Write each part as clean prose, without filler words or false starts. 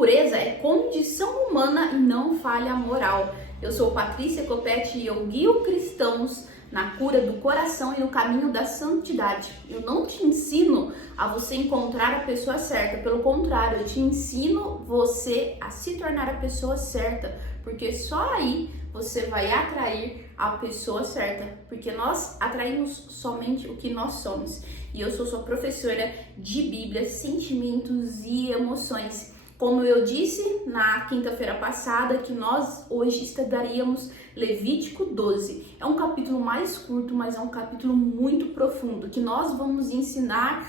impureza é condição humana e não falha moral. Eu sou Patrícia Copete e eu guio cristãos na cura do coração e no caminho da santidade. Eu não te ensino a você encontrar a pessoa certa, pelo contrário, eu te ensino você a se tornar a pessoa certa, porque só aí você vai atrair a pessoa certa, porque nós atraímos somente o que nós somos. E eu sou sua professora de Bíblia, sentimentos e emoções. Como eu disse na quinta-feira passada, que nós hoje estudaríamos Levítico 12. É um capítulo mais curto, mas é um capítulo muito profundo, que nós vamos ensinar,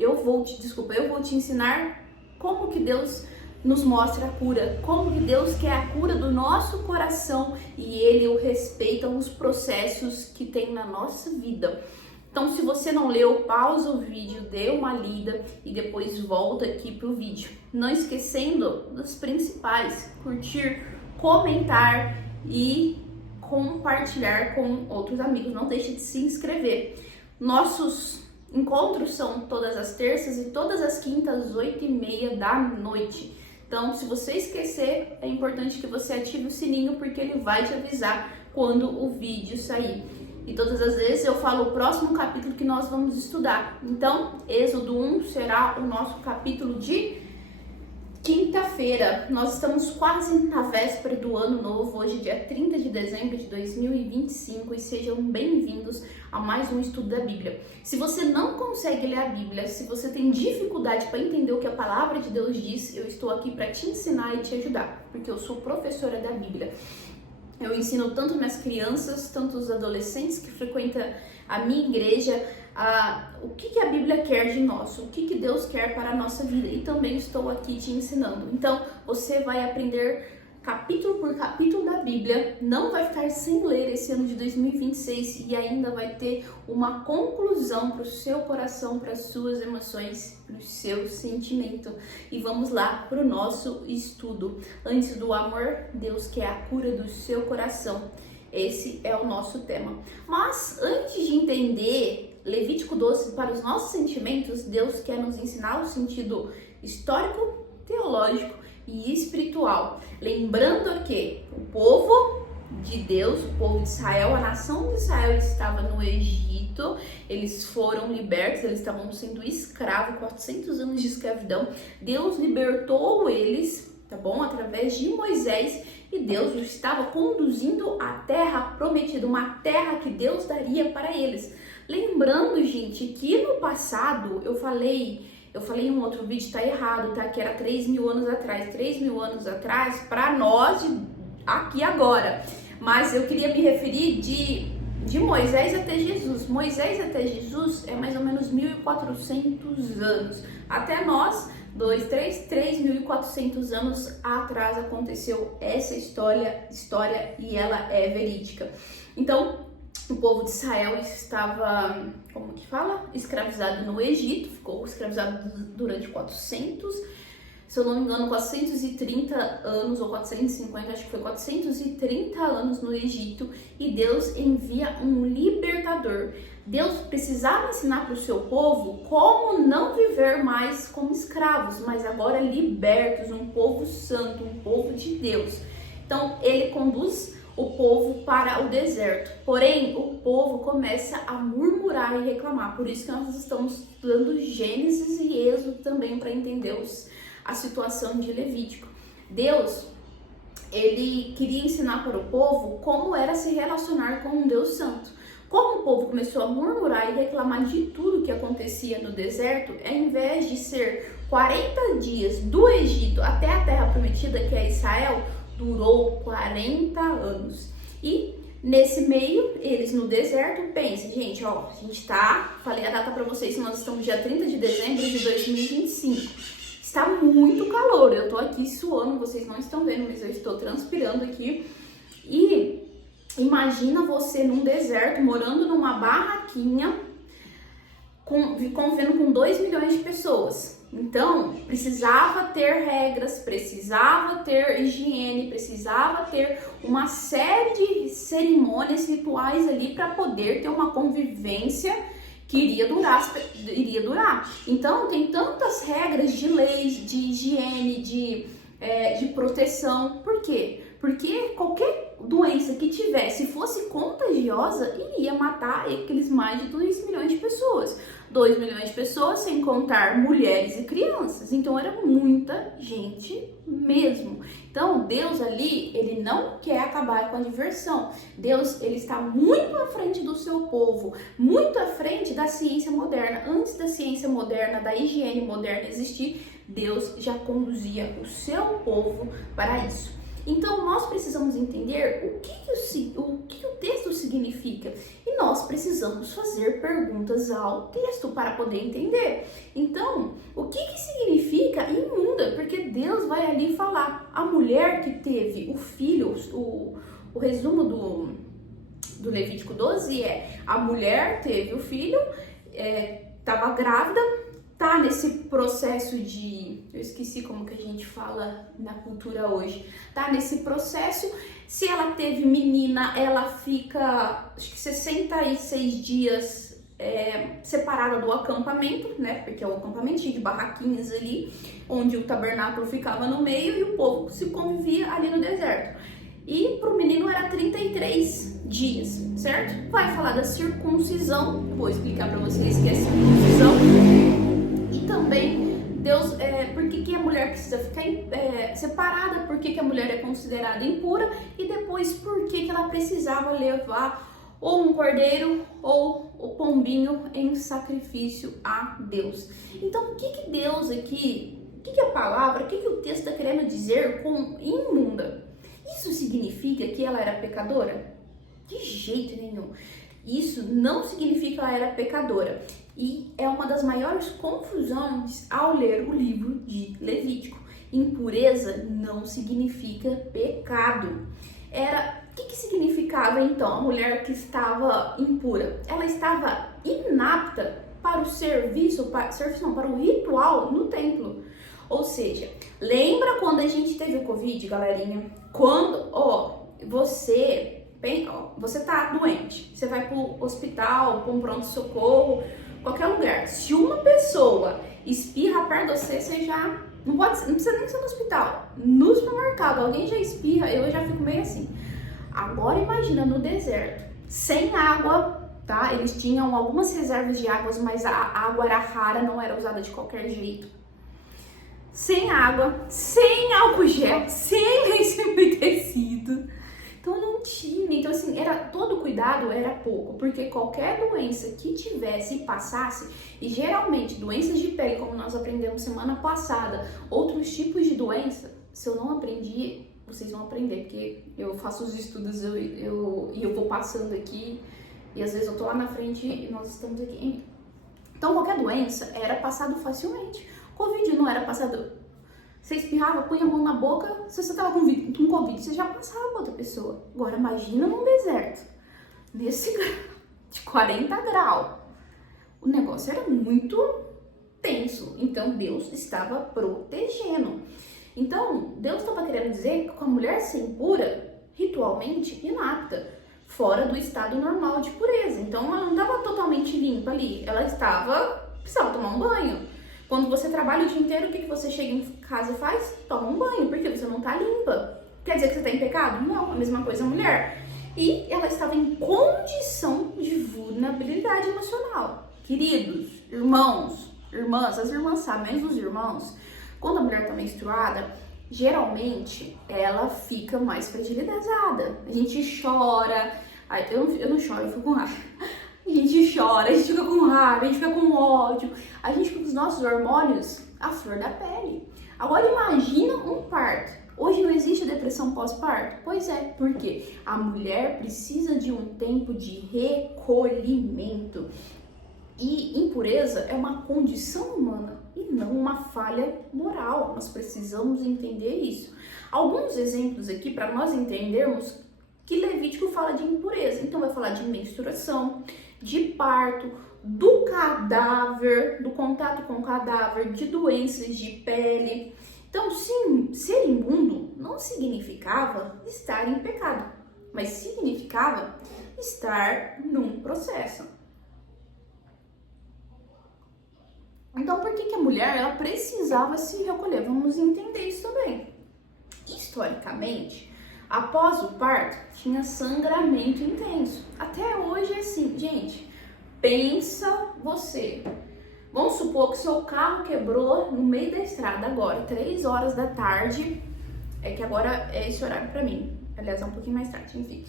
eu vou te ensinar como que Deus nos mostra a cura, como que Deus quer a cura do nosso coração e Ele o respeita os processos que tem na nossa vida. Então, se você não leu, pausa o vídeo, dê uma lida e depois volta aqui para o vídeo. Não esquecendo dos principais, curtir, comentar e compartilhar com outros amigos. Não deixe de se inscrever. Nossos encontros são todas as terças e todas as quintas, às 8h30 da noite. Então, se você esquecer, é importante que você ative o sininho, porque ele vai te avisar quando o vídeo sair. E todas as vezes eu falo o próximo capítulo que nós vamos estudar. Então, Êxodo 1 será o nosso capítulo de quinta-feira. Nós estamos quase na véspera do ano novo, hoje dia 30 de dezembro de 2025, e sejam bem-vindos a mais um estudo da Bíblia. Se você não consegue ler a Bíblia, se você tem dificuldade para entender o que a palavra de Deus diz, eu estou aqui para te ensinar e te ajudar, porque eu sou professora da Bíblia. Eu ensino tanto minhas crianças, tanto os adolescentes que frequentam a minha igreja, o que a Bíblia quer de nós, o que Deus quer para a nossa vida, e também estou aqui te ensinando. Então, você vai aprender capítulo por capítulo da Bíblia, não vai ficar sem ler esse ano de 2026 e ainda vai ter uma conclusão para o seu coração, para as suas emoções, para o seu sentimento. E vamos lá para o nosso estudo. Antes do amor, Deus quer a cura do seu coração. Esse é o nosso tema. Mas antes de entender Levítico 12 para os nossos sentimentos, Deus quer nos ensinar o sentido histórico, teológico e espiritual. Lembrando que o povo de Deus, o povo de Israel, a nação de Israel estava no Egito, eles foram libertos, eles estavam sendo escravos, 400 anos de escravidão. Deus libertou eles, tá bom? Através de Moisés, e Deus os estava conduzindo à terra prometida, uma terra que Deus daria para eles. Lembrando, gente, que no passado eu falei em um outro vídeo, tá errado, tá? Que era 3.000 anos atrás. 3.000 anos atrás, para nós, aqui agora. Mas eu queria me referir de Moisés até Jesus. Moisés até Jesus é mais ou menos 1.400 anos. Até nós, 3.400 anos atrás aconteceu essa história e ela é verídica. Então, o povo de Israel estava, como que fala? Escravizado no Egito, ficou escravizado durante 400, se eu não me engano, 430 anos ou 450, acho que foi 430 anos no Egito, e Deus envia um libertador. Deus precisava ensinar para o seu povo como não viver mais como escravos, mas agora libertos, um povo santo, um povo de Deus. Então, ele conduz o povo para o deserto. Porém, o povo começa a murmurar e reclamar. Por isso que nós estamos estudando Gênesis e Êxodo também, para entender a situação de Levítico. Deus, ele queria ensinar para o povo como era se relacionar com um Deus santo. Como o povo começou a murmurar e reclamar de tudo que acontecia no deserto, ao invés de ser 40 dias do Egito até a terra prometida, que é Israel, durou 40 anos. E nesse meio, eles no deserto, pensem, gente, ó, a gente tá, falei a data para vocês, nós estamos dia 30 de dezembro de 2025. Está muito calor, eu tô aqui suando, vocês não estão vendo, mas eu estou transpirando aqui. E imagina você num deserto, morando numa barraquinha, convivendo com 2 milhões de pessoas. Então, precisava ter regras, precisava ter higiene, precisava ter uma série de cerimônias, rituais ali para poder ter uma convivência que iria durar. Então, tem tantas regras de leis, de higiene, de proteção. Por quê? Porque qualquer doença que tivesse, fosse contagiosa, iria matar aqueles mais de 2 milhões de pessoas. 2 milhões de pessoas, sem contar mulheres e crianças. Então, era muita gente mesmo. Então, Deus ali, ele não quer acabar com a diversão. Deus, ele está muito à frente do seu povo, muito à frente da ciência moderna. Antes da ciência moderna, da higiene moderna existir, Deus já conduzia o seu povo para isso. Então, nós precisamos entender o que o texto significa e nós precisamos fazer perguntas ao texto para poder entender. Então, o que significa imunda? Porque Deus vai ali falar. A mulher que teve o filho, o resumo do Levítico 12 é: a mulher teve o filho, estava grávida, tá nesse processo eu esqueci como que a gente fala na cultura hoje, tá nesse processo. Se ela teve menina, ela fica, acho que 66 dias separada do acampamento, né, porque é o acampamento cheio de barraquinhas ali, onde o tabernáculo ficava no meio e o povo se convivia ali no deserto. E pro menino era 33 dias, certo? Vai falar da circuncisão, eu vou explicar para vocês o que é circuncisão. E também, Deus, por que a mulher precisa ficar separada, por que a mulher é considerada impura, e depois por que ela precisava levar ou um cordeiro ou o pombinho em sacrifício a Deus. Então, o que Deus aqui, o que a palavra, o que o texto está querendo dizer com imunda? Isso significa que ela era pecadora? De jeito nenhum. Isso não significa que ela era pecadora. E é uma das maiores confusões ao ler o livro de Levítico. Impureza não significa pecado. O que significava então a mulher que estava impura? Ela estava inapta para o para o ritual no templo. Ou seja, lembra quando a gente teve o Covid, galerinha? Quando, você tá doente, você vai pro hospital, para um pronto-socorro, qualquer lugar. Se uma pessoa espirra perto de você, você já não precisa nem ser no hospital. No supermercado, alguém já espirra, eu já fico meio assim. Agora imagina no deserto, sem água, tá? Eles tinham algumas reservas de águas, mas a água era rara, não era usada de qualquer jeito. Sem água, sem álcool gel, sem lenço umedecido. Então não tinha, então assim, todo cuidado era pouco, porque qualquer doença que tivesse e passasse, e geralmente doenças de pele, como nós aprendemos semana passada, outros tipos de doença, se eu não aprendi, vocês vão aprender, porque eu faço os estudos e eu vou passando aqui, e às vezes eu tô lá na frente e nós estamos aqui. Então qualquer doença era passado facilmente. Covid não era passado. Você espirrava, punha a mão na boca, se você tava com Covid, você já passava pra outra pessoa. Agora imagina num deserto, de 40 graus. O negócio era muito tenso, então Deus estava protegendo. Então, Deus estava querendo dizer que com a mulher ser impura, ritualmente inapta, fora do estado normal de pureza. Então, ela não estava totalmente limpa ali, ela precisava tomar um banho. Quando você trabalha o dia inteiro, o que você chega em casa e faz? Toma um banho, porque você não tá limpa. Quer dizer que você tá em pecado? Não, a mesma coisa a mulher. E ela estava em condição de vulnerabilidade emocional. Queridos, irmãos, irmãs, as irmãs sabem, menos os irmãos, quando a mulher tá menstruada, geralmente ela fica mais fragilizada. A gente chora, eu não choro, eu fico com raiva. A gente chora, a gente fica com raiva, a gente fica com ódio, a gente fica com os nossos hormônios à flor da pele. Agora imagina um parto. Hoje não existe depressão pós-parto? Pois é, porque a mulher precisa de um tempo de recolhimento. E impureza é uma condição humana e não uma falha moral. Nós precisamos entender isso. Alguns exemplos aqui para nós entendermos que Levítico fala de impureza. Então vai falar de menstruação, de parto, do cadáver, do contato com o cadáver, de doenças de pele. Então, sim, ser imundo não significava estar em pecado, mas significava estar num processo. Então, por que a mulher ela precisava se recolher? Vamos entender isso também. historicamente, após o parto, tinha sangramento intenso. Até hoje é assim, gente. Pensa você. Vamos supor que seu carro quebrou no meio da estrada agora, 3 horas da tarde. É que agora é esse horário pra mim. Aliás, é um pouquinho mais tarde, enfim.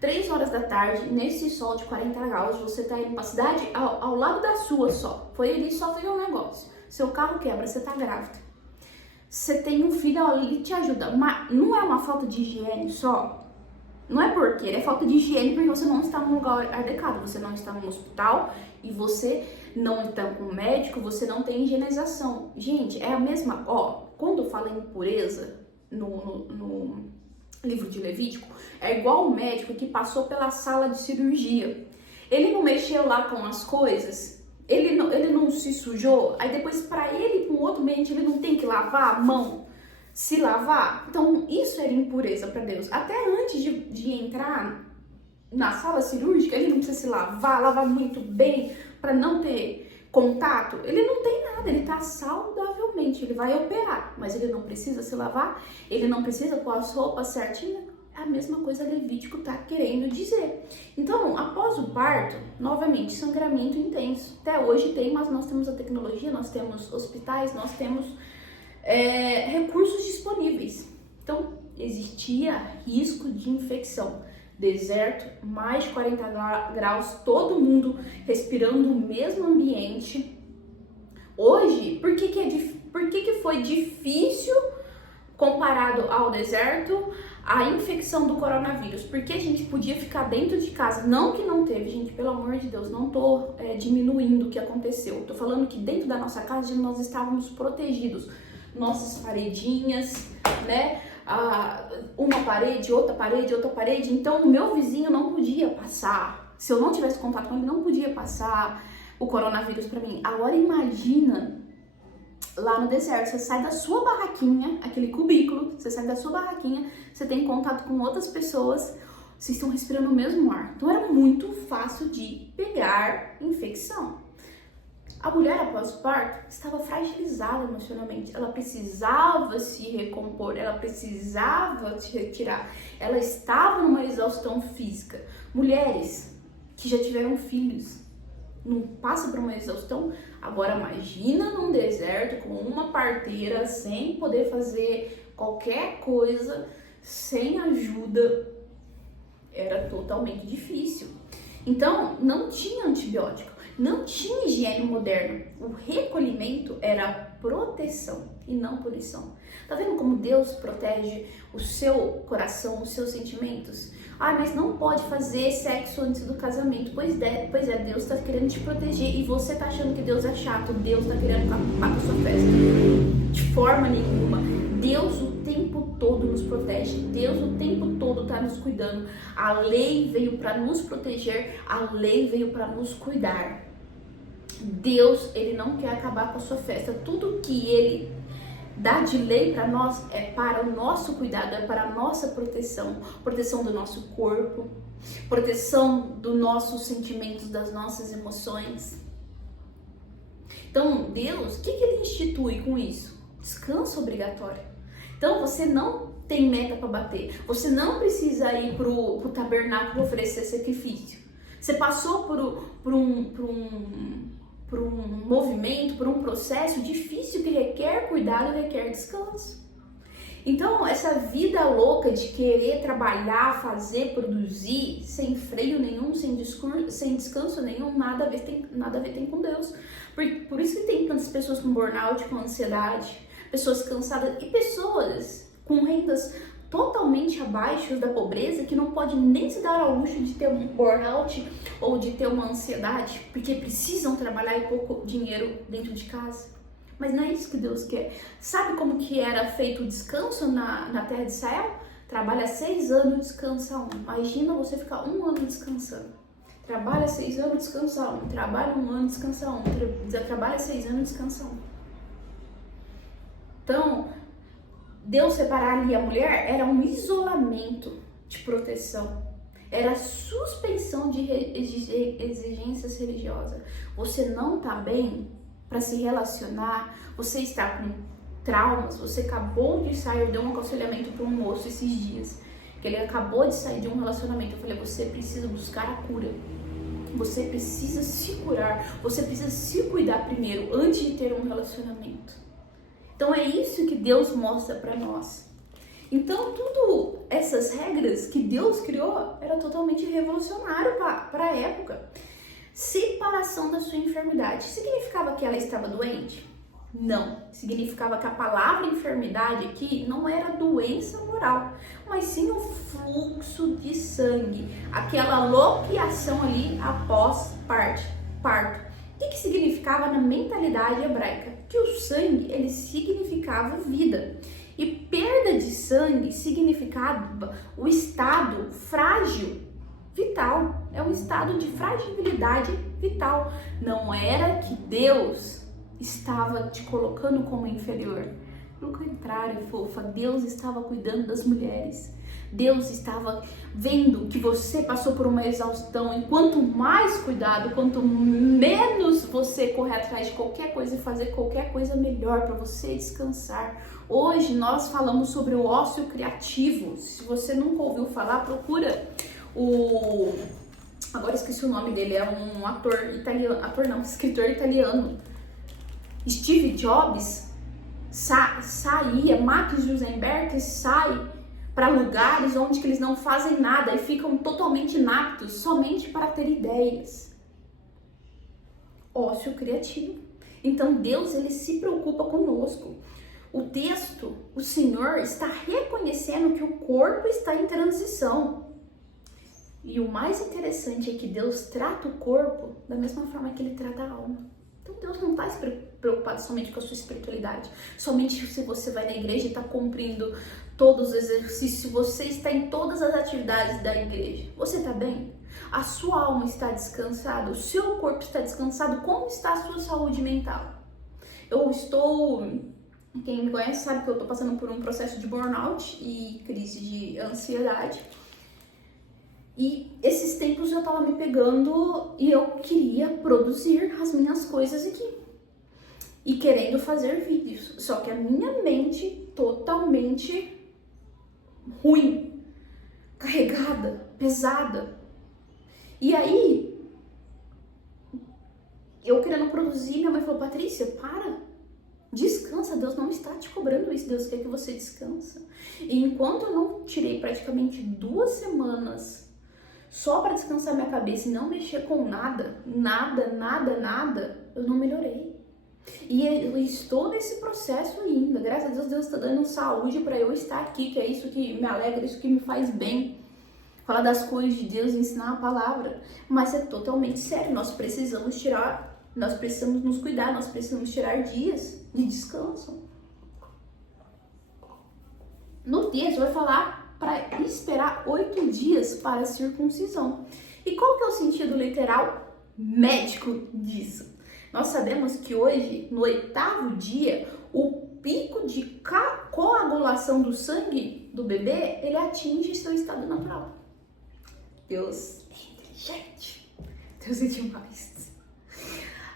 3 horas da tarde, nesse sol de 40 graus, você tá indo pra cidade ao lado da sua só. Foi ali, só veio um negócio. Seu carro quebra, você tá grávida. Você tem um filho, ó, ele te ajuda. Mas não é uma falta de higiene só? Não é porque é falta de higiene porque você não está num lugar adequado, você não está no hospital e você não está com um médico, você não tem higienização. Gente, é a mesma, ó, quando fala em impureza no livro de Levítico, é igual o médico que passou pela sala de cirurgia. Ele não mexeu lá com as coisas, ele não se sujou, aí depois para ele ir para um outro ambiente ele não tem que lavar a mão, se lavar. Então isso era impureza para Deus. Até antes de entrar na sala cirúrgica, ele não precisa se lavar muito bem para não ter contato. Ele não tem nada, ele tá saudavelmente, ele vai operar, mas ele não precisa se lavar, ele não precisa pôr as roupas certinhas. A mesma coisa Levítico tá querendo dizer. Então, após o parto, novamente, sangramento intenso. Até hoje tem, mas nós temos a tecnologia, nós temos hospitais, nós temos recursos disponíveis. Então, existia risco de infecção. Deserto, mais de 40 graus, todo mundo respirando o mesmo ambiente. Hoje, por que foi difícil comparado ao deserto, a infecção do coronavírus? Porque a gente podia ficar dentro de casa. Não que não teve, gente, pelo amor de Deus, não tô diminuindo o que aconteceu. Tô falando que dentro da nossa casa nós estávamos protegidos. Nossas paredinhas, né? Uma parede, outra parede, outra parede. Então, o meu vizinho não podia passar. Se eu não tivesse contato com ele, não podia passar o coronavírus para mim. Agora, imagina lá no deserto, você sai da sua barraquinha, aquele cubículo, você sai da sua barraquinha, você tem contato com outras pessoas, vocês estão respirando o mesmo ar. Então, era muito fácil de pegar infecção. A mulher após o parto estava fragilizada emocionalmente, ela precisava se recompor, ela precisava se retirar, ela estava numa exaustão física. Mulheres que já tiveram filhos não passam por uma exaustão? Agora imagina num deserto com uma parteira, sem poder fazer qualquer coisa, sem ajuda, era totalmente difícil. Então não tinha antibiótico. Não tinha higiene moderna. O recolhimento era proteção e não punição. Tá vendo como Deus protege o seu coração, os seus sentimentos? Ah, mas não pode fazer sexo antes do casamento. Pois é, Deus tá querendo te proteger e você tá achando que Deus é chato. Deus tá querendo acabar com a sua festa. De forma nenhuma. Deus o tempo todo nos protege, Deus o tempo todo está nos cuidando. A lei veio para nos proteger, a lei veio para nos cuidar. Deus, ele não quer acabar com a sua festa. Tudo que ele dá de lei para nós é para o nosso cuidado, é para a nossa proteção. Proteção do nosso corpo, proteção dos nossos sentimentos, das nossas emoções. Então, Deus, o que ele institui com isso? Descanso obrigatório. Então, você não tem meta para bater. Você não precisa ir pro tabernáculo oferecer sacrifício. Você passou por um movimento, por um processo difícil que requer cuidado, requer descanso. Então, essa vida louca de querer trabalhar, fazer, produzir, sem freio nenhum, sem descanso nenhum, nada a ver tem com Deus. Por isso que tem tantas pessoas com burnout, com ansiedade, pessoas cansadas e pessoas com rendas totalmente abaixo da pobreza, que não pode nem se dar ao luxo de ter um burnout ou de ter uma ansiedade, porque precisam trabalhar e pouco dinheiro dentro de casa. Mas não é isso que Deus quer. Sabe como que era feito o descanso na terra de Israel? Trabalha 6 anos, descansa 1. Imagina você ficar 1 ano descansando. Trabalha 6 anos, descansa 1. Trabalha 1 ano, descansa 1. Trabalha 6 anos, descansa 1. Então, Deus separar ali a mulher era um isolamento de proteção. Era suspensão de exigências religiosas. Você não está bem para se relacionar, você está com traumas, você acabou de sair, eu dei um aconselhamento para um moço esses dias, que ele acabou de sair de um relacionamento, eu falei, você precisa buscar a cura, você precisa se curar, você precisa se cuidar primeiro, antes de ter um relacionamento. Então é isso que Deus mostra para nós. Então tudo essas regras que Deus criou era totalmente revolucionário para a época. Separação da sua enfermidade. Significava que ela estava doente? Não. Significava que a palavra enfermidade aqui não era doença moral, mas sim o fluxo de sangue, aquela loquiação ali após parto. O que significava na mentalidade hebraica? Que o sangue, ele significava vida. E perda de sangue significava o estado frágil, vital. É um estado de fragilidade vital. Não era que Deus estava te colocando como inferior. Pelo contrário, fofa, Deus estava cuidando das mulheres. Deus estava vendo que você passou por uma exaustão, e quanto mais cuidado, quanto menos você correr atrás de qualquer coisa e fazer qualquer coisa melhor para você descansar. Hoje nós falamos sobre o ócio criativo. Se você nunca ouviu falar, procura agora esqueci o nome dele, é um escritor italiano. Steve Jobs saía, Mark Zuckerberg sai para lugares onde que eles não fazem nada e ficam totalmente inaptos somente para ter ideias. Ócio criativo. Então Deus, ele se preocupa conosco. O texto, o Senhor está reconhecendo que o corpo está em transição. E o mais interessante é que Deus trata o corpo da mesma forma que ele trata a alma. Então Deus não está preocupado somente com a sua espiritualidade, somente se você vai na igreja e está cumprindo todos os exercícios, se você está em todas as atividades da igreja. Você está bem? A sua alma está descansada? O seu corpo está descansado? Como está a sua saúde mental? Quem me conhece sabe que eu estou passando por um processo de burnout e crise de ansiedade. E esses tempos eu tava me pegando e eu queria produzir as minhas coisas aqui. E querendo fazer vídeos. Só que a minha mente totalmente ruim, carregada, pesada. E aí, eu querendo produzir, minha mãe falou, Patrícia, para. Descansa, Deus não está te cobrando isso, Deus quer que você descansa. E enquanto eu não tirei praticamente 2 semanas só para descansar minha cabeça e não mexer com nada, eu não melhorei. E eu estou nesse processo ainda. Graças a Deus, Deus está dando saúde para eu estar aqui, que é isso que me alegra, isso que me faz bem. Falar das coisas de Deus e ensinar a palavra. Mas é totalmente sério, nós precisamos nos cuidar, nós precisamos tirar dias de descanso. No texto vai falar para esperar 8 dias para a circuncisão. E qual que é o sentido literal médico disso? Nós sabemos que hoje, no 8º dia, o pico de coagulação do sangue do bebê, ele atinge seu estado natural. Deus é inteligente. Deus é demais.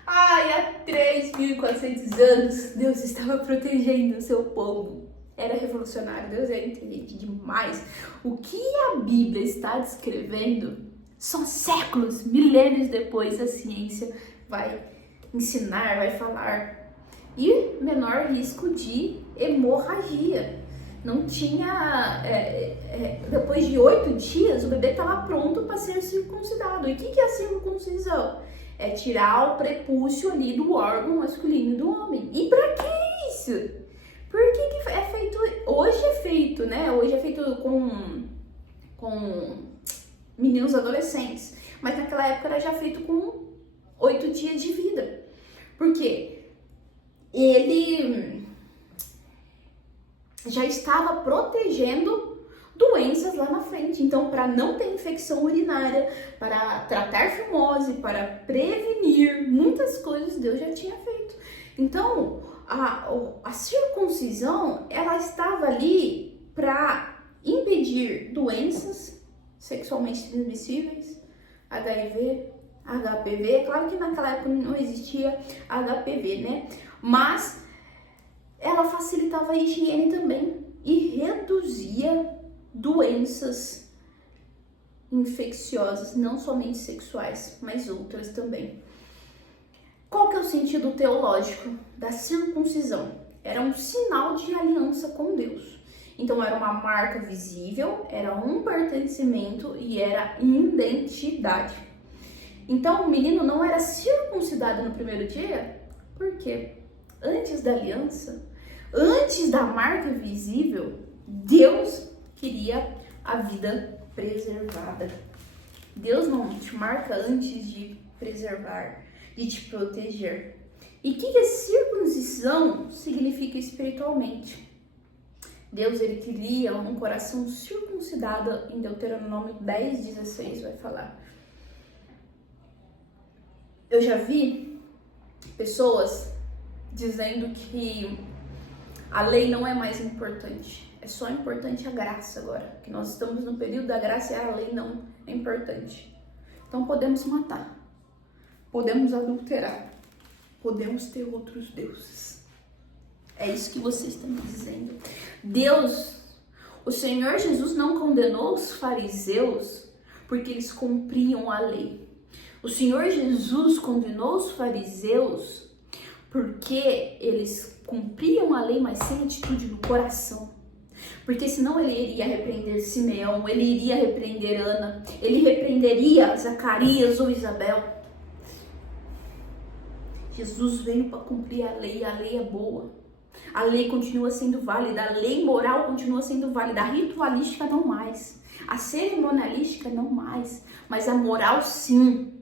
Ai, há 3.400 anos, Deus estava protegendo o seu povo. Era revolucionário, Deus é inteligente demais. O que a Bíblia está descrevendo, são séculos, milênios depois, a ciência vai ensinar, vai falar. E menor risco de hemorragia. Não tinha... depois de 8 dias, o bebê estava pronto para ser circuncidado. E o que é a circuncisão? É tirar o prepúcio ali do órgão masculino do homem. E para que isso? Por que é feito, hoje é feito, né? Hoje é feito com meninos adolescentes, mas naquela época era já feito com 8 dias de vida. Porque ele já estava protegendo doenças lá na frente. Então, para não ter infecção urinária, para tratar fimose, para prevenir muitas coisas, Deus já tinha feito. Então, a circuncisão, ela estava ali para impedir doenças sexualmente transmissíveis, HIV, HPV. Claro que naquela época não existia HPV, né? Mas ela facilitava a higiene também e reduzia doenças infecciosas, não somente sexuais, mas outras também. Qual que é o sentido teológico da circuncisão? Era um sinal de aliança com Deus. Então era uma marca visível, era um pertencimento e era identidade. Então o menino não era circuncidado no primeiro dia, por quê? Antes da aliança, antes da marca visível, Deus queria a vida preservada. Deus não te marca antes de preservar, de te proteger. E o que a circuncisão significa espiritualmente? Deus, ele queria um coração circuncidado, em Deuteronômio 10:16 vai falar. Eu já vi pessoas dizendo que a lei não é mais importante. É só importante a graça agora. Que nós estamos no período da graça e a lei não é importante. Então podemos matar. Podemos adulterar. Podemos ter outros deuses. É isso que vocês estão me dizendo. Deus, o Senhor Jesus não condenou os fariseus porque eles cumpriam a lei. O Senhor Jesus condenou os fariseus porque eles cumpriam a lei, mas sem atitude no coração. Porque senão ele iria repreender Simeão, ele iria repreender Ana, ele repreenderia Zacarias ou Isabel. Jesus veio para cumprir a lei é boa. A lei continua sendo válida, a lei moral continua sendo válida, a ritualística não mais, a cerimonialística não mais, mas a moral sim.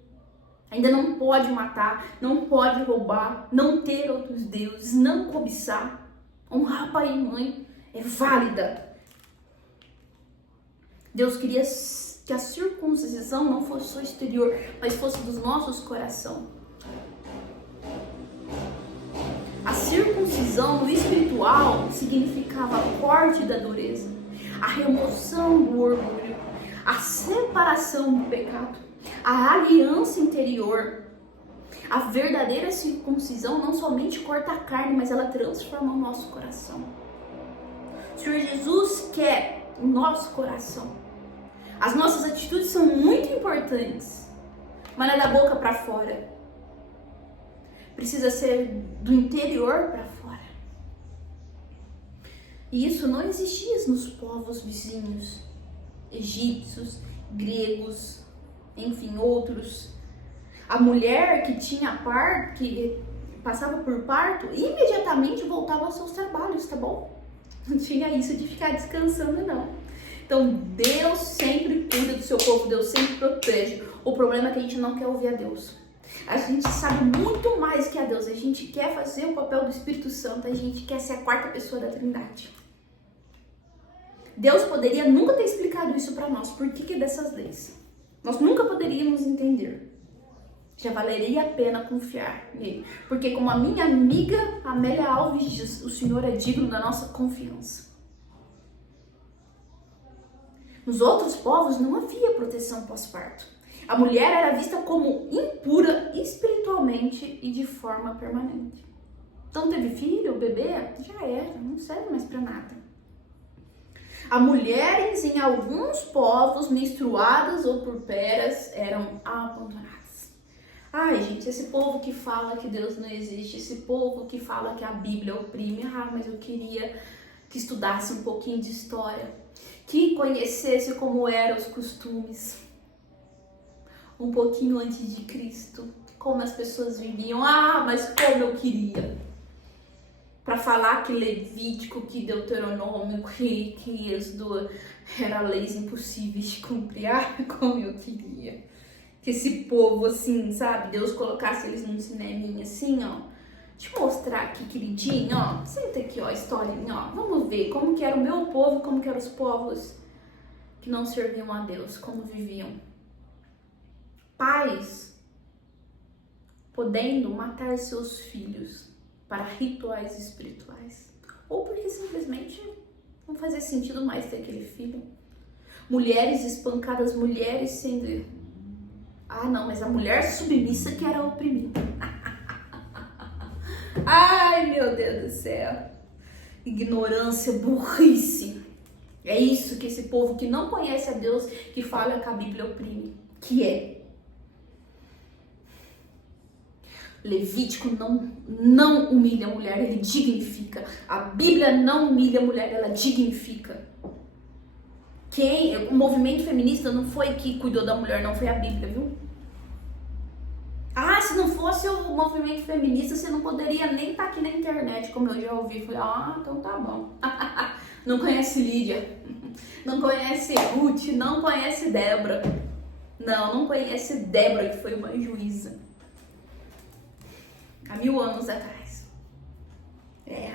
Ainda não pode matar, não pode roubar, não ter outros deuses, não cobiçar. Honrar pai e mãe é válida. Deus queria que a circuncisão não fosse só exterior, mas fosse dos nossos corações. A circuncisão no espiritual significava a corte da dureza, a remoção do orgulho, a separação do pecado, a aliança interior. A verdadeira circuncisão não somente corta a carne, mas ela transforma o nosso coração. O Senhor Jesus quer o nosso coração. As nossas atitudes são muito importantes, mas não é da boca para fora. Precisa ser do interior para fora. E isso não existia nos povos vizinhos, egípcios, gregos, enfim, outros. A mulher que tinha parto, que passava por parto, imediatamente voltava aos seus trabalhos, tá bom? Não tinha isso de ficar descansando, não. Então, Deus sempre cuida do seu povo, Deus sempre protege. O problema é que a gente não quer ouvir a Deus. A gente sabe muito mais que a Deus. A gente quer fazer o papel do Espírito Santo, a gente quer ser a quarta pessoa da Trindade. Deus poderia nunca ter explicado isso para nós. Por que é dessas leis? Nós nunca poderíamos entender. Já valeria a pena confiar nele. Porque como a minha amiga Amélia Alves diz, o Senhor é digno da nossa confiança. Nos outros povos não havia proteção pós-parto. A mulher era vista como impura espiritualmente e de forma permanente. Então teve filho, o bebê, já era, não serve mais para nada. As mulheres em alguns povos, menstruadas ou puérperas, eram abandonadas. Ai, gente, esse povo que fala que Deus não existe, esse povo que fala que a Bíblia oprime, mas eu queria que estudasse um pouquinho de história, que conhecesse como eram os costumes, um pouquinho antes de Cristo, como as pessoas viviam. Mas como eu queria. Para falar que Levítico, que Deuteronômio, que Êxodo eram leis impossíveis de cumprir. Como eu queria. Que esse povo, assim, sabe, Deus colocasse eles num cineminha assim, ó. Deixa eu mostrar aqui, queridinho, ó. Senta aqui, ó, a historinha, ó. Vamos ver como que era o meu povo, como que eram os povos que não serviam a Deus, como viviam. Pais podendo matar seus filhos para rituais espirituais, ou porque simplesmente não fazia sentido mais ter aquele filho. Mulheres espancadas, mulheres sendo... não, mas a mulher submissa que era oprimida. Ai, meu Deus do céu. ignorância, burrice. É isso que esse povo que não conhece a Deus, que fala que a Bíblia oprime, que é. Levítico não humilha a mulher, ele dignifica. A Bíblia não humilha a mulher, ela dignifica. O movimento feminista não foi que cuidou da mulher, não foi a Bíblia, viu? Se não fosse o movimento feminista, você não poderia nem estar aqui na internet, como eu já ouvi. Falei, então tá bom. Não conhece Lídia, não conhece Ruth, não conhece Débora. Não conhece Débora, que foi uma juíza. Há 1000 anos atrás.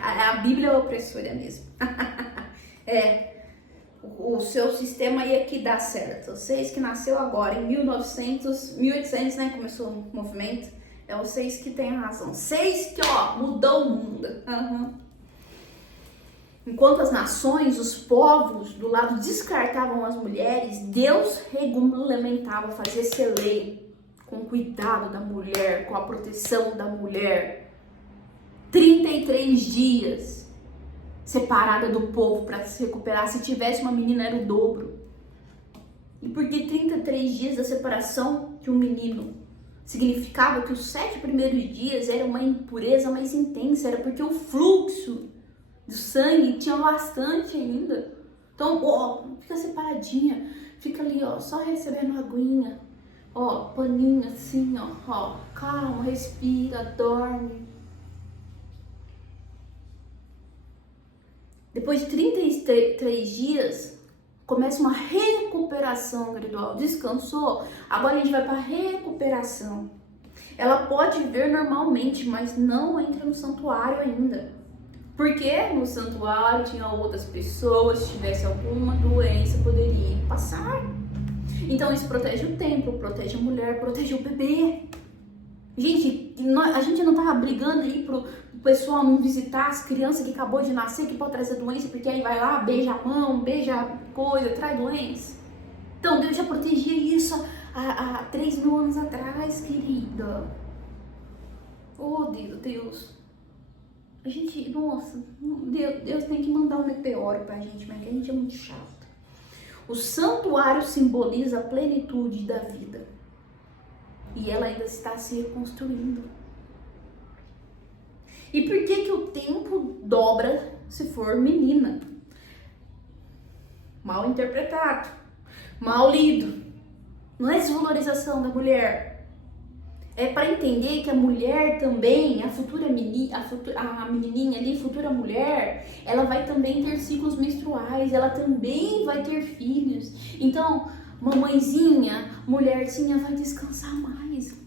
A Bíblia é opressora mesmo. O seu sistema ia que dar certo. Vocês que nasceu agora, em 1800, né, começou o movimento. É vocês que têm razão. Vocês que, mudou o mundo. Enquanto as nações, os povos do lado descartavam as mulheres, Deus regulamentava, fazia ser lei, com o cuidado da mulher, com a proteção da mulher. 33 dias separada do povo para se recuperar. Se tivesse uma menina, era o dobro. E porque 33 dias da separação de um menino significava que os 7 primeiros dias era uma impureza mais intensa, era porque o fluxo do sangue tinha bastante ainda. Então, fica separadinha, fica ali, só recebendo aguinha, paninho assim, calma, respira, dorme. Depois de 33 dias, começa uma recuperação gradual. Descansou, agora a gente vai para recuperação. Ela pode ver normalmente, mas não entra no santuário ainda. Porque no santuário tinha outras pessoas, se tivesse alguma doença, poderia passar. Então isso protege o templo, protege a mulher, protege o bebê. Gente, a gente não tava brigando aí pro pessoal não visitar as crianças que acabou de nascer, que pode trazer doença, porque aí vai lá, beija a mão, beija coisa, traz doença. Então Deus já protegia isso há 3.000 anos atrás, querida. Deus. A gente, Deus tem que mandar um meteoro pra gente, mas a gente é muito chato. O santuário simboliza a plenitude da vida. E ela ainda está se reconstruindo. E por que o tempo dobra se for menina? Mal interpretado, mal lido. Não é desvalorização da mulher. É para entender que a mulher também, a futura menina, a menininha ali, futura mulher, ela vai também ter ciclos menstruais, ela também vai ter filhos. Então, mamãezinha, mulherzinha, vai descansar mais.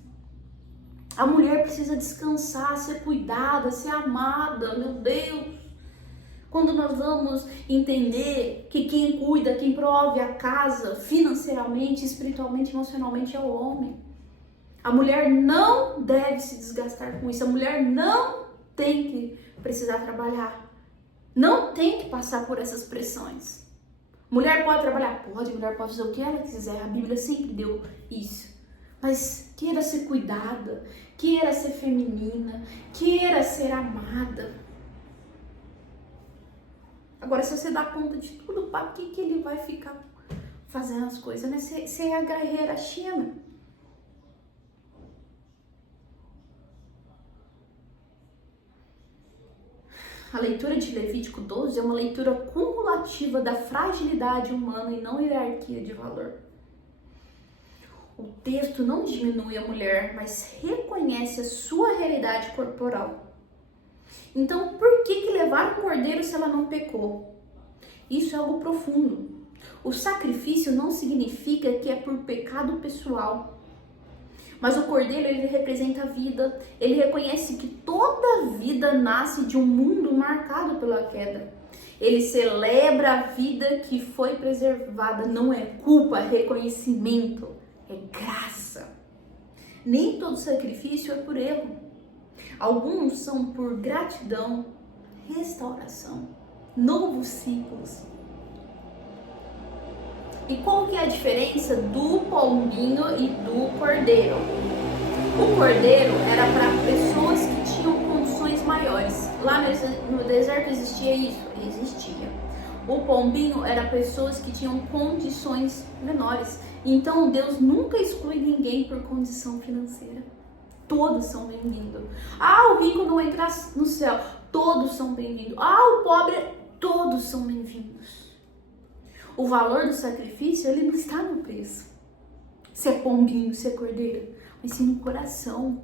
A mulher precisa descansar, ser cuidada, ser amada, meu Deus. Quando nós vamos entender que quem cuida, quem prove a casa financeiramente, espiritualmente, emocionalmente é o homem. A mulher não deve se desgastar com isso. A mulher não tem que precisar trabalhar. Não tem que passar por essas pressões. Mulher pode trabalhar? Pode. Mulher pode fazer o que ela quiser. A Bíblia sempre deu isso. Mas queira ser cuidada, queira ser feminina, queira ser amada. Agora, se você dá conta de tudo, para que ele vai ficar fazendo as coisas, né? Você é a guerreira Xena. A leitura de Levítico 12 é uma leitura cumulativa da fragilidade humana e não hierarquia de valor. O texto não diminui a mulher, mas reconhece a sua realidade corporal. Então, por que levar um cordeiro se ela não pecou? Isso é algo profundo. O sacrifício não significa que é por pecado pessoal. Mas o cordeiro, ele representa a vida. Ele reconhece que toda vida nasce de um mundo marcado pela queda. Ele celebra a vida que foi preservada. Não é culpa, é reconhecimento, é graça. Nem todo sacrifício é por erro. Alguns são por gratidão, restauração, novos ciclos. E qual que é a diferença do pombinho e do cordeiro? O cordeiro era para pessoas que tinham condições maiores, ou lá no deserto existia isso? Existia. O pombinho era pessoas que tinham condições menores. Então Deus nunca exclui ninguém por condição financeira. Todos são bem-vindos. Ah, o rico não entra no céu. Todos são bem-vindos. Ah, o pobre, todos são bem-vindos. O valor do sacrifício, ele não está no preço. Se é pombinho, se é cordeiro, mas sim no coração.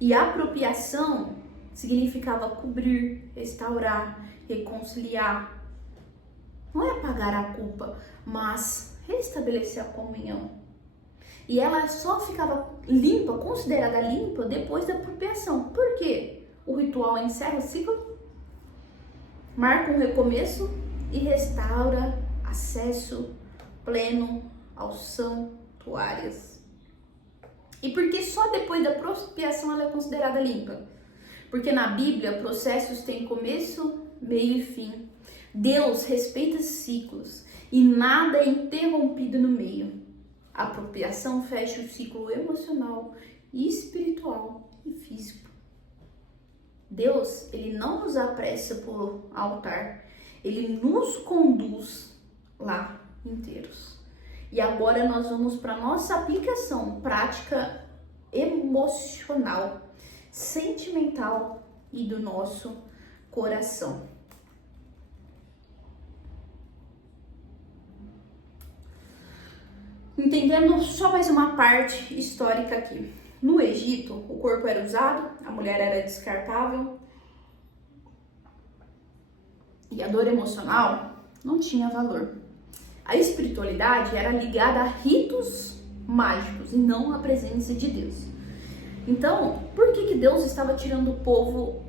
E apropriação significava cobrir, restaurar, reconciliar. Não é apagar a culpa, mas restabelecer a comunhão. E ela só ficava limpa, considerada limpa, depois da apropriação. Por quê? O ritual encerra o ciclo, marca um recomeço e restaura acesso pleno aos santuários. E por que só depois da apropriação ela é considerada limpa? Porque na Bíblia processos têm começo, meio e fim. Deus respeita ciclos e nada é interrompido no meio. A apropriação fecha o ciclo emocional, espiritual e físico. Deus, ele não nos apressa por altar, ele nos conduz lá inteiros. E agora nós vamos para a nossa aplicação prática emocional, sentimental e do nosso coração. Entendendo só mais uma parte histórica aqui. No Egito, o corpo era usado, a mulher era descartável e a dor emocional não tinha valor. A espiritualidade era ligada a ritos mágicos e não à presença de Deus. Então, por que Deus estava tirando o povo,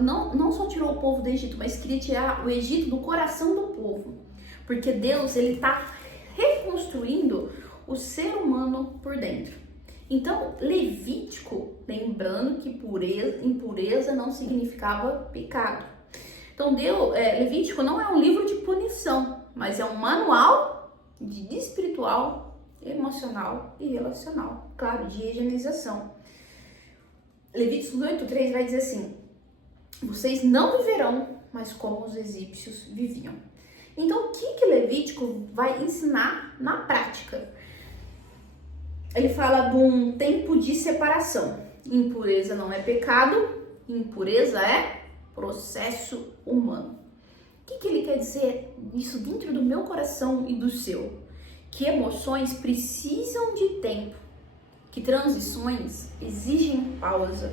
não só tirou o povo do Egito, mas queria tirar o Egito do coração do povo? Porque Deus, ele está reconstruindo o ser humano por dentro. Então, Levítico, lembrando que impureza não significava pecado. Então, Levítico não é um livro de punição, mas é um manual de espiritual, emocional e relacional, claro, de higienização. Levíticos 8:3 vai dizer assim: vocês não viverão, mas como os egípcios viviam. Então, o que Levítico vai ensinar na prática? Ele fala de um tempo de separação. Impureza não é pecado, impureza é processo humano. O que ele quer dizer isso dentro do meu coração e do seu? Que emoções precisam de tempo, que transições exigem pausa,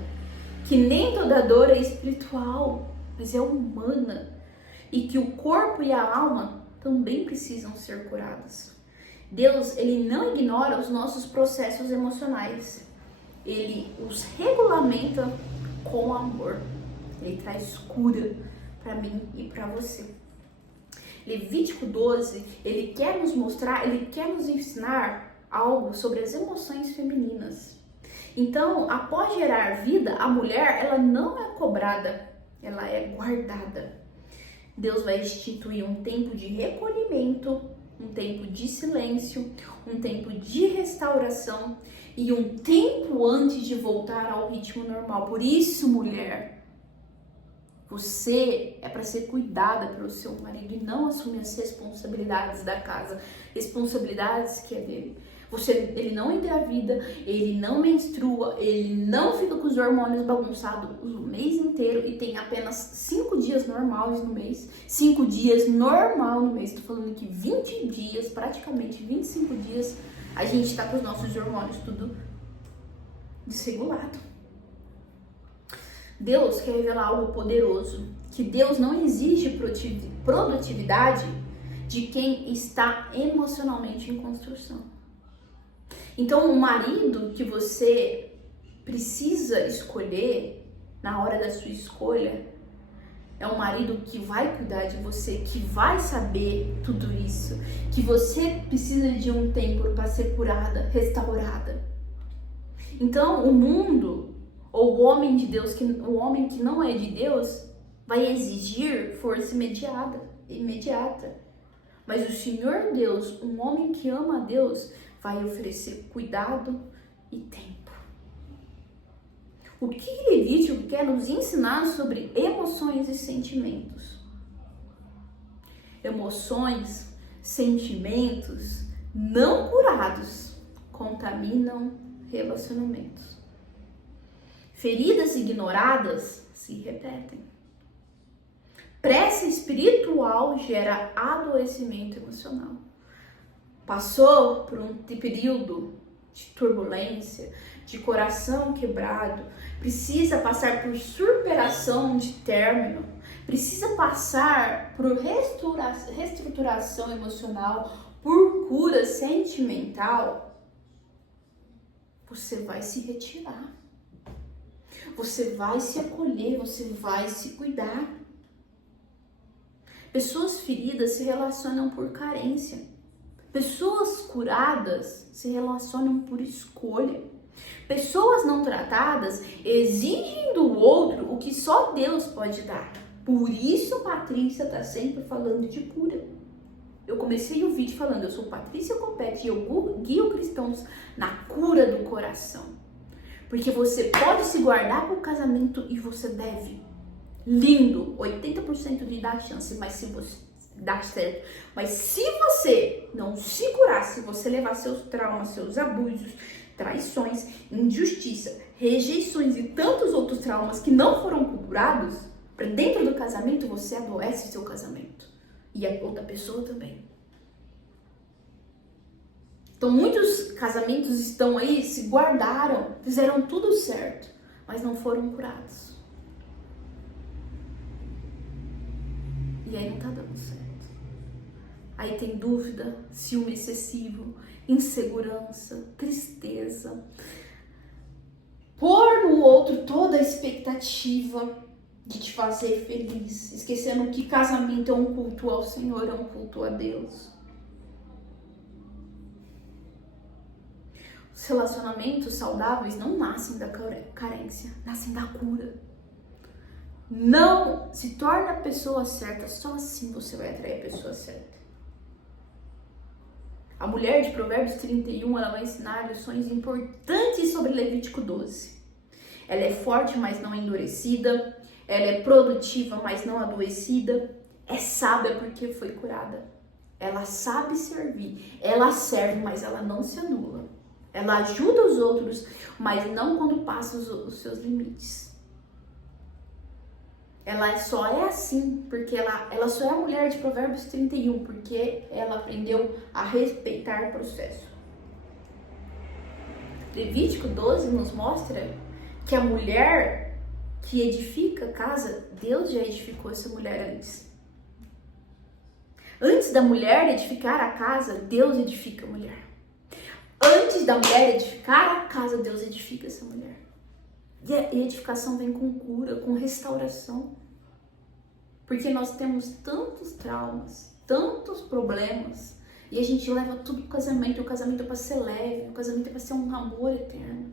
que nem toda dor é espiritual, mas é humana, e que o corpo e a alma também precisam ser curadas. Deus, ele não ignora os nossos processos emocionais. Ele os regulamenta com amor. Ele traz cura para mim e para você. Levítico 12, ele quer nos mostrar, ele quer nos ensinar algo sobre as emoções femininas. Então, após gerar vida, a mulher, ela não é cobrada, ela é guardada. Deus vai instituir um tempo de recolhimento, um tempo de silêncio, um tempo de restauração e um tempo antes de voltar ao ritmo normal. Por isso, mulher, você é para ser cuidada pelo seu marido e não assumir as responsabilidades da casa, responsabilidades que é dele. Ele não engravida, ele não menstrua, ele não fica com os hormônios bagunçados o mês inteiro e tem apenas 5 dias normais no mês. 5 dias normal no mês. Tô falando que 20 dias, praticamente 25 dias, a gente tá com os nossos hormônios tudo desregulado. Deus quer revelar algo poderoso, que Deus não exige produtividade de quem está emocionalmente em construção. Então, o marido que você precisa escolher na hora da sua escolha é um marido que vai cuidar de você, que vai saber tudo isso, que você precisa de um tempo para ser curada, restaurada. Então, o mundo ou o homem de Deus, o homem que não é de Deus, vai exigir força imediata. Mas o Senhor Deus, um homem que ama a Deus, vai oferecer cuidado e tempo. O que Levítico quer nos ensinar sobre emoções e sentimentos? Emoções, sentimentos não curados contaminam relacionamentos. Feridas ignoradas se repetem. Pressa espiritual gera adoecimento emocional. Passou por um período de turbulência, de coração quebrado, precisa passar por superação de término, precisa passar por reestruturação emocional, por cura sentimental, você vai se retirar. Você vai se acolher, você vai se cuidar. Pessoas feridas se relacionam por carência. Pessoas curadas se relacionam por escolha. Pessoas não tratadas exigem do outro o que só Deus pode dar. Por isso Patrícia está sempre falando de cura. Eu comecei o vídeo falando, eu sou Patrícia Copete e eu guio cristãos na cura do coração. Porque você pode se guardar para o casamento e você deve. Lindo, 80% de dar chance, mas se você dá certo. Mas se você não se curar, se você levar seus traumas, seus abusos, traições, injustiça, rejeições e tantos outros traumas que não foram curados, para dentro do casamento você adoece seu casamento. E a outra pessoa também. Então muitos casamentos estão aí, se guardaram, fizeram tudo certo, mas não foram curados. E aí não tá dando certo. Aí tem dúvida, ciúme excessivo, insegurança, tristeza. Pôr no outro toda a expectativa de te fazer feliz, esquecendo que casamento é um culto ao Senhor, é um culto a Deus. Os relacionamentos saudáveis não nascem da carência, nascem da cura. Não se torna a pessoa certa, só assim você vai atrair a pessoa certa. A mulher de Provérbios 31, ela vai ensinar lições importantes sobre Levítico 12. Ela é forte, mas não endurecida. Ela é produtiva, mas não adoecida. É sábia porque foi curada. Ela sabe servir. Ela serve, mas ela não se anula. Ela ajuda os outros, mas não quando passa os seus limites. Ela só é assim, porque ela só é a mulher de Provérbios 31, porque ela aprendeu a respeitar o processo. Levítico 12 nos mostra que a mulher que edifica a casa, Deus já edificou essa mulher antes. Antes da mulher edificar a casa, Deus edifica a mulher. Antes da mulher edificar a casa, Deus edifica essa mulher. E a edificação vem com cura, com restauração. Porque nós temos tantos traumas, tantos problemas, e a gente leva tudo pro casamento. O casamento é para ser leve, o casamento é para ser um amor eterno.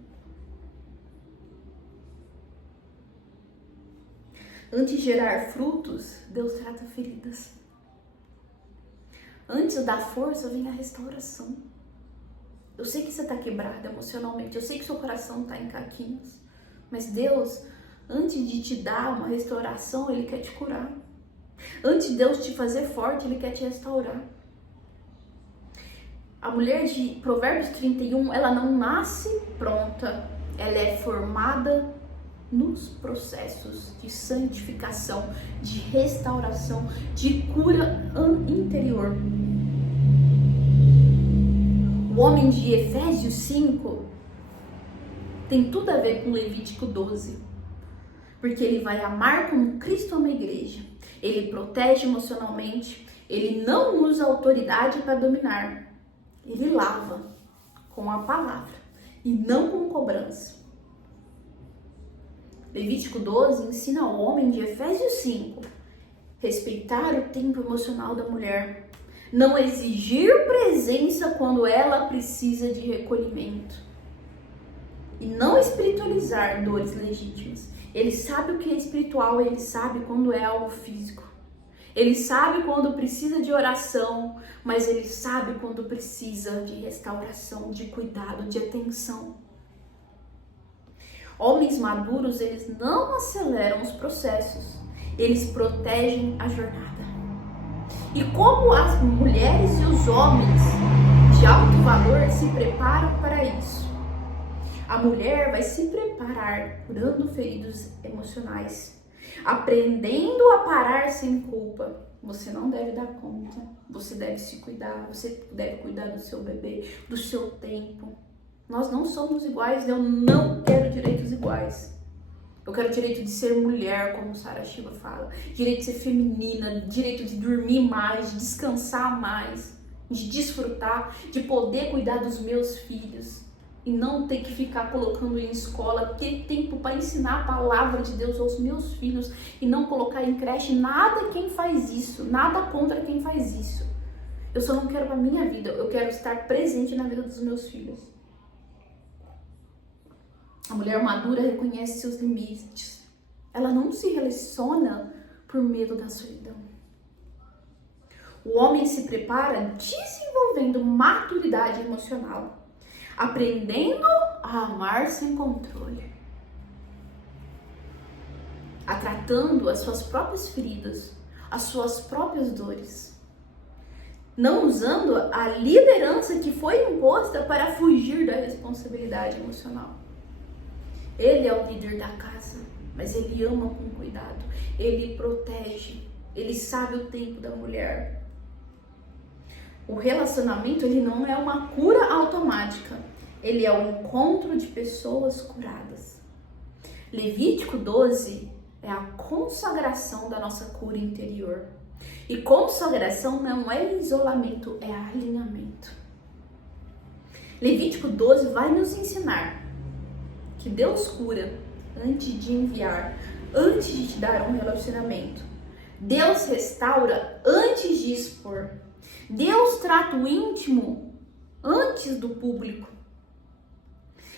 Antes de gerar frutos, Deus trata feridas. Antes da força, vem a restauração. Eu sei que você está quebrada emocionalmente, eu sei que seu coração está em caquinhos, mas Deus, antes de te dar uma restauração, Ele quer te curar. Antes de Deus te fazer forte, Ele quer te restaurar. A mulher de Provérbios 31, ela não nasce pronta, ela é formada nos processos de santificação, de restauração, de cura interior. O homem de Efésios 5 tem tudo a ver com Levítico 12, porque ele vai amar como Cristo ama a igreja, ele protege emocionalmente, ele não usa autoridade para dominar, ele lava com a palavra e não com cobrança. Levítico 12 ensina ao homem de Efésios 5 respeitar o tempo emocional da mulher, não exigir presença quando ela precisa de recolhimento e não espiritualizar dores legítimas. Ele sabe o que é espiritual, ele sabe quando é algo físico. Ele sabe quando precisa de oração, mas ele sabe quando precisa de restauração, de cuidado, de atenção. Homens maduros, eles não aceleram os processos, eles protegem a jornada. E como as mulheres e os homens de alto valor se preparam para isso? A mulher vai se preparar curando feridos emocionais, aprendendo a parar sem culpa. Você não deve dar conta, você deve se cuidar, você deve cuidar do seu bebê, do seu tempo. Nós não somos iguais, eu não quero direitos iguais. Eu quero direito de ser mulher, como Sarah Shiva fala. Direito de ser feminina, direito de dormir mais, de descansar mais, de desfrutar, de poder cuidar dos meus filhos. E não ter que ficar colocando em escola, ter tempo para ensinar a palavra de Deus aos meus filhos e não colocar em creche. Nada quem faz isso, nada contra quem faz isso. Eu só não quero para minha vida, eu quero estar presente na vida dos meus filhos. A mulher madura reconhece seus limites. Ela não se relaciona por medo da solidão. O homem se prepara desenvolvendo maturidade emocional, aprendendo a amar sem controle, a tratando as suas próprias feridas, as suas próprias dores, não usando a liderança que foi imposta para fugir da responsabilidade emocional. Ele é o líder da casa, mas ele ama com cuidado, ele protege, ele sabe o tempo da mulher. O relacionamento, ele não é uma cura automática, ele é o encontro de pessoas curadas. Levítico 12 é a consagração da nossa cura interior. E consagração não é isolamento, é alinhamento. Levítico 12 vai nos ensinar que Deus cura antes de enviar, antes de te dar um relacionamento. Deus restaura antes de expor. Deus trata o íntimo antes do público.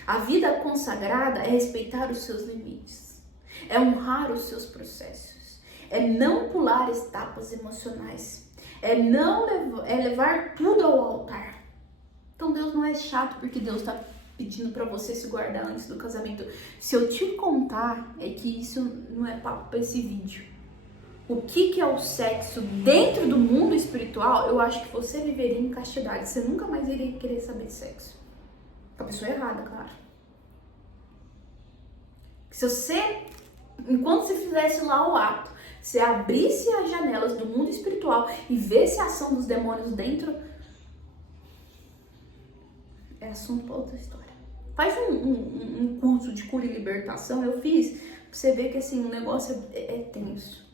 A vida consagrada é respeitar os seus limites, é honrar os seus processos, é não pular etapas emocionais, é levar tudo ao altar. Então Deus não é chato porque Deus está pedindo para você se guardar antes do casamento. Se eu te contar, é que isso não é papo para esse vídeo. O que é o sexo dentro do mundo espiritual, eu acho que você viveria em castidade. Você nunca mais iria querer saber de sexo. Com a pessoa errada, claro. Se você, enquanto você fizesse lá o ato, você abrisse as janelas do mundo espiritual e visse a ação dos demônios dentro, é assunto para outra história. Faz um curso de cura e libertação, eu fiz, pra você ver que assim, o negócio é tenso.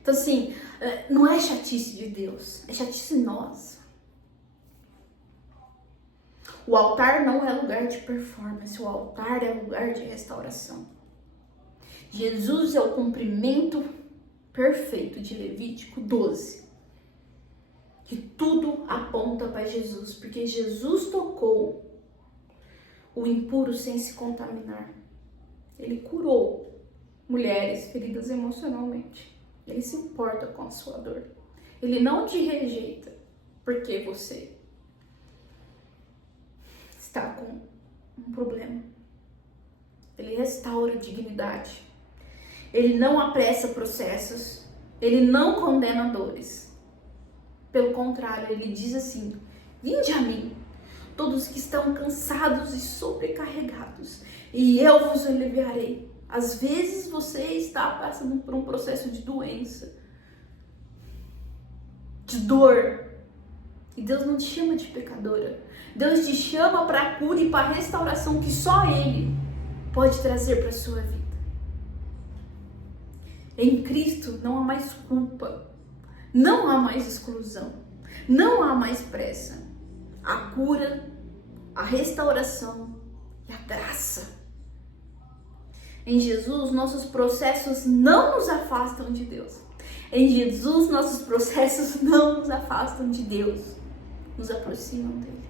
Então assim, não é chatice de Deus, é chatice nossa. O altar não é lugar de performance, o altar é lugar de restauração. Jesus é o cumprimento perfeito de Levítico 12. Que tudo aponta para Jesus, porque Jesus tocou o impuro sem se contaminar. Ele curou mulheres feridas emocionalmente. Ele se importa com a sua dor. Ele não te rejeita porque você está com um problema. Ele restaura a dignidade. Ele não apressa processos. Ele não condena dores. Pelo contrário, ele diz assim: vinde a mim, todos que estão cansados e sobrecarregados, e eu vos aliviarei. Às vezes você está passando por um processo de doença, de dor, e Deus não te chama de pecadora. Deus te chama para a cura e para a restauração que só Ele pode trazer para a sua vida. Em Cristo não há mais culpa, não há mais exclusão, não há mais pressa. A cura, a restauração e a graça. Em Jesus, nossos processos não nos afastam de Deus. Em Jesus, nossos processos não nos afastam de Deus, nos aproximam dele.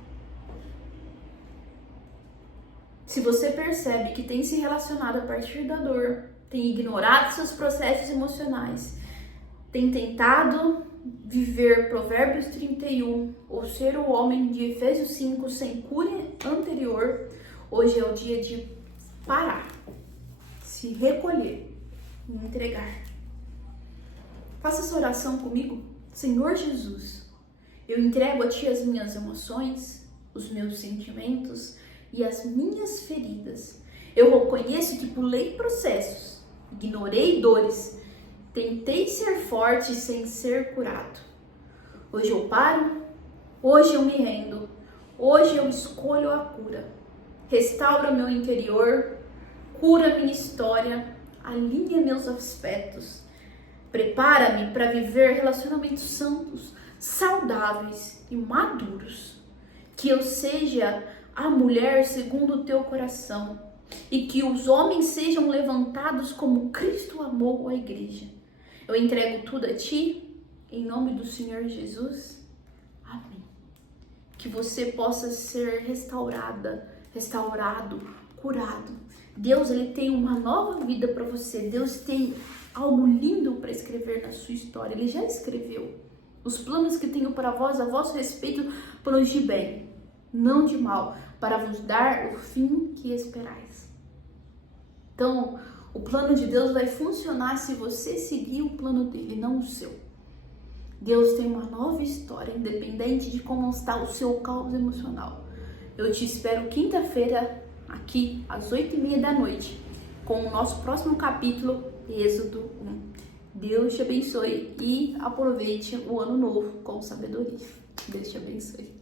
Se você percebe que tem se relacionado a partir da dor, tem ignorado seus processos emocionais, tem tentado viver Provérbios 31 ou ser o homem de Efésios 5 sem cura anterior, hoje é o dia de parar. se recolher e entregar. Faça essa oração comigo. Senhor Jesus, eu entrego a Ti as minhas emoções, os meus sentimentos e as minhas feridas. Eu reconheço que pulei processos, ignorei dores, tentei ser forte sem ser curado. Hoje eu paro, hoje eu me rendo, hoje eu escolho a cura. Restaura meu interior, cura minha história, alinha meus aspectos. Prepara-me para viver relacionamentos santos, saudáveis e maduros. Que eu seja a mulher segundo o teu coração e que os homens sejam levantados como Cristo amou a igreja. Eu entrego tudo a Ti, em nome do Senhor Jesus. Amém. Que você possa ser restaurada, restaurado, curado. Deus, Ele tem uma nova vida para você. Deus tem algo lindo para escrever na sua história. Ele já escreveu. Os planos que tenho para vós, a vosso respeito, planos de bem, não de mal, para vos dar o fim que esperais. Então, o plano de Deus vai funcionar se você seguir o plano dele, não o seu. Deus tem uma nova história, independente de como está o seu caos emocional. Eu te espero quinta-feira, aqui, às 8h30 da noite, com o nosso próximo capítulo, Êxodo 1. Deus te abençoe e aproveite o ano novo com sabedoria. Deus te abençoe.